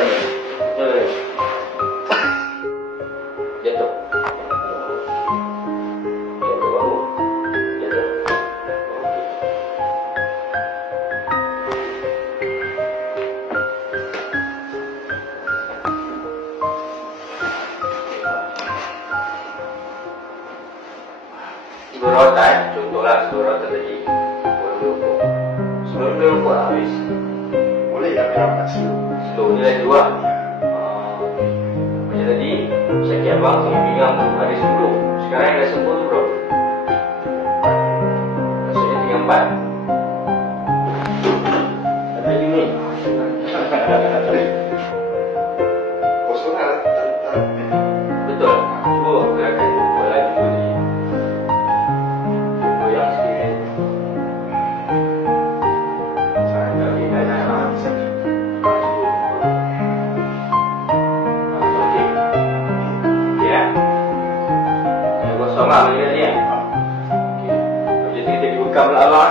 ni. Jatuh. Jatuh baru. Jatuh. Berotan, contohlah berotan tadi. Sebelum dia rokok habis. Boleh tak berapa slow? Slow ni lagi 2. Macam tadi, sakit abang, pinggang tu ada 10. Sekarang yang dah sembuh tu berapa? Maksudnya tinggal 4. Ada gini. Kosong lah. Betul. Cuba gerakan buat lagi tadi. Goyang sikit. Saya lagi dah nak sakit. Okey. Okey lah. Yang kosong lah bagi tadi kan. Okey. Jadi kita dibekam lah abang.